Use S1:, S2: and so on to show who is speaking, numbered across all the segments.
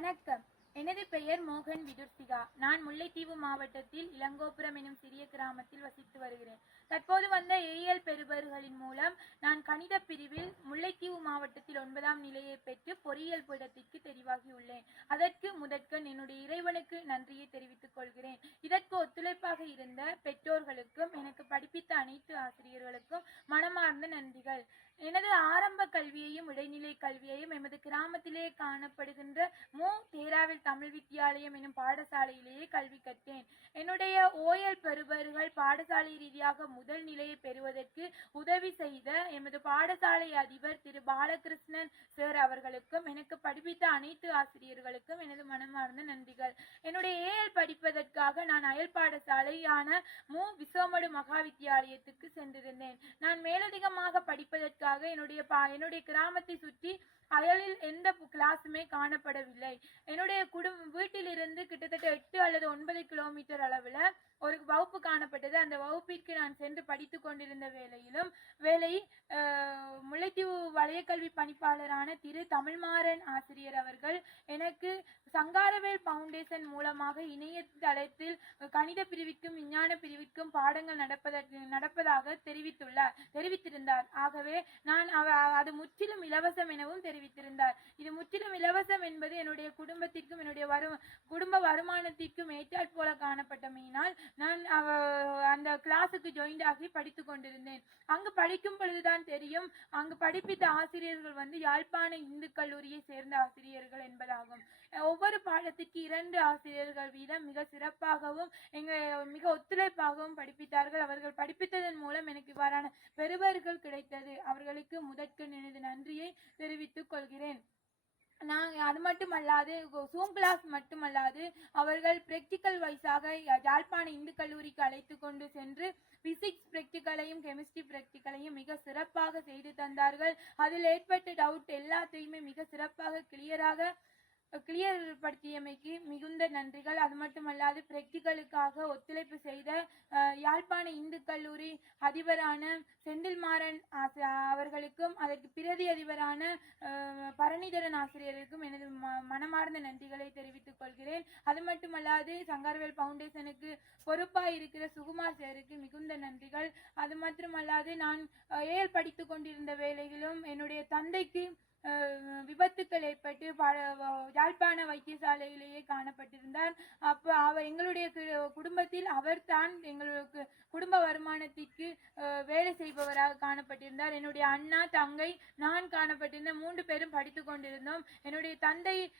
S1: வணக்கம் எனது பெயர் மோகன் விதுர்த்திகா. நான் முல்லைத்தீவு மாவட்டத்தில் இளங்கோபுரம் எனும் சிறிய கிராமத்தில் வசித்து வருகிறேன். தற்போது வந்த ஏஎல் பெறுபவர்களின் மூலம் நான் கணித பிரிவில் முல்லைத்தீவு மாவட்டத்தில் ஒன்பதாம் நிலையை பெற்று பொறியியல் பீடத்திற்கு தெரிவாகியுள்ளேன் அதற்கு முதற்கண் என்னுடைய இறைவனுக்கு நன்றியை தெரிவித்துக் கொள்கிறேன். இதற்கு ஒத்துழைப்பாக இருந்த பெற்றோர்களுக்கும் எனக்கு படிப்பித்த அனைத்து ஆசிரியர்களுக்கும் மனமார்ந்த நன்றிகள். எனது ஆரம்ப கல்வியையும் இடைநிலை கல்வியையும் எமது கிராமத்திலே காணப்படுகின்ற மு. தேரா இந்தியாவில் தமிழ் வித்தியாலயம் எனும் பாடசாலையிலேயே கல்வி கற்றேன். என்னுடைய ஓயல் பெறுபவர்கள் பாடசாலை ரீதியாக முதல் நிலையை பெறுவதற்கு உதவி செய்த எமது பாடசாலை அதிபர் திரு பாலகிருஷ்ணன் சார் அவர்களுக்கும் எனக்கு படிப்பித்த அனைத்து ஆசிரியர்களுக்கும் எனது மனமார்ந்த நன்றிகள். என்னுடைய ஏஎல் படிப்பதற்காக நான் அயல் பாடசாலையான மு. விசோமடு மகா வித்தியாலயத்துக்கு சென்றிருந்தேன். நான் மேலதிகமாக படிப்பதற்காக என்னுடைய பா என்னுடைய கிராமத்தை சுற்றி அயலில் எந்த கிளாஸுமே காணப்படவில்லை. என்னுடைய குடும்ப வீட்டிலிருந்து கிட்டத்தட்ட எட்டு அல்லது ஒன்பது கிலோமீட்டர் அளவில் ஒரு வகுப்பு காணப்பட்டது. அந்த வகுப்பிற்கு நான் சென்று படித்து கொண்டிருந்த வேலையிலும் வேலை அஹ், பணிப்பாளரான திரு தமிழ்மாறன் ஆசிரியர் அவர்கள் எனக்கு சங்காரவேல் பவுண்டேஷன் மூலமாக இணையதளத்தில் கணித பிரிவிற்கும் விஞ்ஞான பிரிவிற்கும் பாடங்கள் நடப்பதற்கு நடப்பதாக தெரிவித்துள்ளார் தெரிவித்திருந்தார். ஆகவே நான் அது முற்றிலும் இலவசம் எனவும் தெரிவித்திருந்தார். இது முற்றிலும் இலவசம் என்பது என்னுடைய குடும்பத்திற்கும் என்னுடைய வரு குடும்ப வருமானத்திற்கும் ஏற்றாற் போல காணப்பட்டமையினால் நான் அவ- அந்த கிளாஸுக்கு ஜாயின் ஆகி படித்துக் கொண்டிருந்தேன். அங்கு படிக்கும் பொழுதுதான் தெரியும் அங்கு படிப்பித்த ஆசிரியர்கள் வந்து யாழ்ப்பாண இந்து கல்லூரியை சேர்ந்த ஆசிரியர்கள் என்பதாகும். ஒவ்வொரு பாடத்திற்கு இரண்டு ஆசிரியர்கள் வீதம் மிக சிறப்பாகவும் எங்களை மிக ஒத்துழைப்பாகவும் படிப்பித்தார்கள். அவர்கள் படிப்பித்ததன் மூலம் எனக்கு இவ்வாறான பெறுவர்கள் கிடைத்தது. அவர்களுக்கு முதற்கு எனது நன்றியை தெரிவித்துக் கொள்கிறேன். நான் அது மட்டுமல்லாது சூம் கிளாஸ் மட்டுமல்லாது அவர்கள் பிராக்டிக்கல் வைஸாக யாழ்ப்பாண இந்து கல்லூரிக்கு அழைத்து கொண்டு சென்று பிசிக்ஸ் பிராக்டிக்கலையும் கெமிஸ்ட்ரி பிராக்டிக்கலையும் மிக சிறப்பாக செய்து தந்தார்கள். அதில் ஏற்பட்ட டவுட் எல்லாத்தையுமே மிக சிறப்பாக கிளியராக கிளியர் படுத்தியமைக்கு மிகுந்த நன்றிகள். அது மட்டுமல்லாது பிராக்டிக்கலுக்காக ஒத்துழைப்பு செய்த யாழ்ப்பாண இந்து கல்லூரி அதிபரான செந்தில்மாறன் அவர்களுக்கும் அதற்கு பிரதி அதிபரான பரணிதரன் ஆசிரியருக்கும் எனது ம- மனமார்ந்த நன்றிகளை தெரிவித்துக் கொள்கிறேன். அது மட்டுமல்லாது சங்கர்வேல் ஃபவுண்டேஷனுக்கு பொறுப்பாக இருக்கிற சுகுமார் சாருக்கு மிகுந்த நன்றிகள். அது மட்டுமல்லாது நான் ஏல் படித்து கொண்டிருந்த வேளையிலும் என்னுடைய தந்தைக்கு விபத்துக்கள் ஏற்பட்டு யாழ்ப்பாண வைத்தியசாலையிலேயே காணப்பட்டிருந்தார். அப்போ அவர் எங்களுடைய கு- குடும்பத்தில் அவர் தான் எங்களுக்கு குடும்ப வருமானத்திற்கு வேலை செய்பவராக காணப்பட்டிருந்தார். என்னுடைய அண்ணா தங்கை நான் காணப்பட்டிருந்த மூன்று பேரும் படித்து கொண்டிருந்தோம். என்னுடைய தந்தை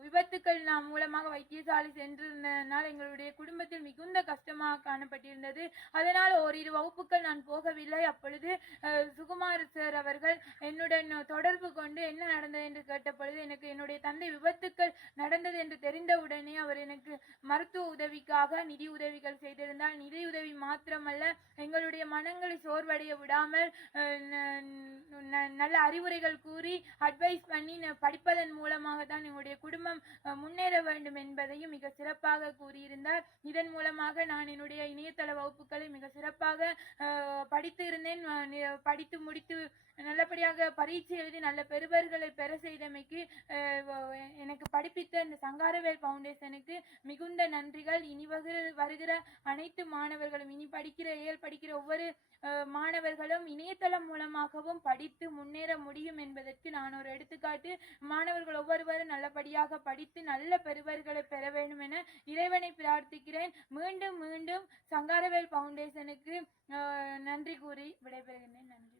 S1: விபத்துக்கள் நாம் மூலமாக வைத்தியசாலை சென்றிருந்ததனால் எங்களுடைய குடும்பத்தில் மிகுந்த கஷ்டமாக காணப்பட்டிருந்தது. அதனால் ஓரிரு வகுப்புகள் நான் போகவில்லை. அப்பொழுது சுகுமார் சார் அவர்கள் என்னுடன் தொடர்பு கொண்டு என்ன நடந்தது என்று கேட்டபொழுது எனக்கு என்னுடைய தந்தை விபத்துக்கள் நடந்தது என்று தெரிந்தவுடனே அவர் எனக்கு மருத்துவ உதவிக்காக நிதி உதவிகள் செய்திருந்தால் நிதி உதவி மாத்திரமல்ல எங்களுடைய மனங்களை சோர்வடைய விடாமல் நல்ல அறிவுரைகள் கூறி அட்வைஸ் பண்ணி படிப்பதன் மூலமாக தான் எங்களுடைய குடும்பம் முன்னேற வேண்டும் என்பதையும் மிக சிறப்பாக கூறியிருந்தார். இதன் மூலமாக நான் என்னுடைய இணையதள வகுப்புகளை மிக சிறப்பாக படித்து இருந்தேன் படித்து முடித்து நல்லபடியாக பரீட்சை எழுதி நல்ல பெறுபர்களை பெற செய்தமைக்கு எனக்கு படிப்பித்த இந்த சங்காரவேல் ஃபவுண்டேஷனுக்கு மிகுந்த நன்றிகள். இனி வகு- வருகிற அனைத்து மாணவர்களும் இனி படிக்கிற இயல் படிக்கிற ஒவ்வொரு மாணவர்களும் இணையதளம் மூலமாகவும் படித்து முன்னேற முடியும் என்பதற்கு நான் ஒரு எடுத்துக்காட்டு. மாணவர்கள் ஒவ்வொருவரும் நல்லபடியாக படித்து நல்ல பெறுபர்களை பெற வேண்டும் என இறைவனை பிரார்த்திக்கிறேன். மீண்டும் மீண்டும் சங்காரவேல் ஃபவுண்டேஷனுக்கு நன்றி கூறி விடைபெறுகிறேன் நன்றி.